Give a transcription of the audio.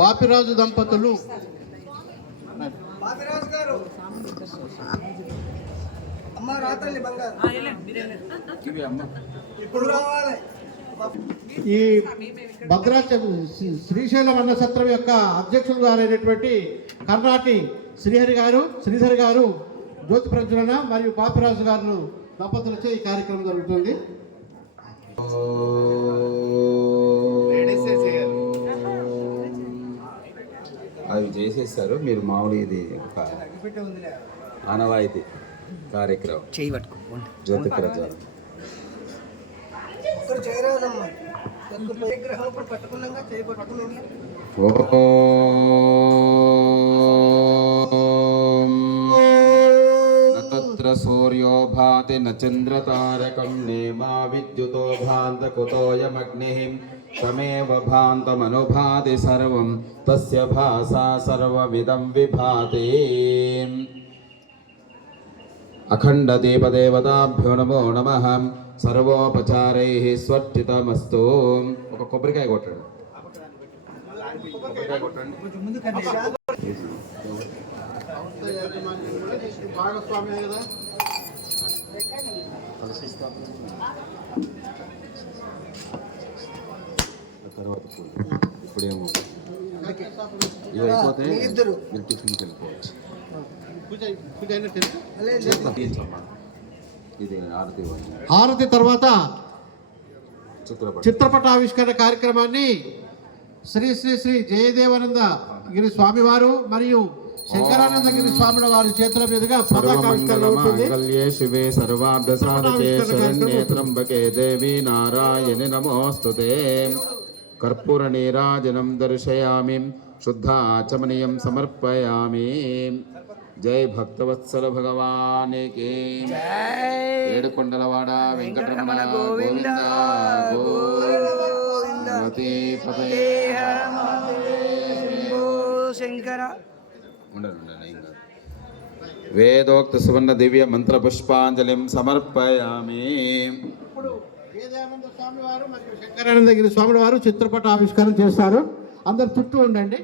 బాపిరాజు దంపతులు ఈ భద్రాచలం శ్రీశైలం అన్న సత్రం యొక్క అధ్యక్షులు గారైనటువంటి కర్ణాటి శ్రీధర్ గారు జ్యోతి ప్రజ్వలన మరియు బాపిరాజు గారు దంపతులచే ఈ కార్యక్రమం జరుగుతుంది. అవి చేసేస్తారు మీరు మామూలు ఇది ఆనవాయితీ కార్యక్రమం జ్యోతి ప్రజ్వలన. తత్ర సూర్యో భాతి న చంద్రతారకం నేమా విద్యుతో భాంత కుతోయమగ్నిః తమేవ భాంతమనుభాతి సర్వం తస్య భాసా సర్వమిదం విభాతి. అఖండ దీపదేవతాభ్యో నమో నమః. సర్వోపచారైః స్వర్చితమస్తు. ఒక కొబ్బరికాయ కొట్టండి. తర్వాత ఇప్పుడేమో ఇవి అయిపోతే మీరు టిఫిన్కి వెళ్ళిపోవచ్చు. హారతి తర్వాత చిత్రపట ఆవిష్కరణ కార్యక్రమాన్ని శ్రీ శ్రీ శ్రీ జయదేవానంద గిరి స్వామివారు మరియు శంకరానందగిరి స్వాముల వారి చేతుల మీదుగా శివే సర్వార్థ సాధకే శరణ్యే త్రంబకే దేవి నారాయణి నమోస్తుతే. కర్పూర నీరాజనం దర్శయామి శుద్ధాచమనీయం సమర్పయామి. జై భక్తవత్సల భగవానికి. ఏడుకొండలవాడ వెంకటరమణ గోవింద శంకర. వేదోక్త సువర్ణ దివ్య మంత్ర పుష్పాంజలిం సమర్పయామి. స్వామి వారు మరియు శంకరానందగిరి స్వామి వారు చిత్రపట ఆవిష్కరణ చేస్తారు. అందరు చుట్టూ ఉండండి.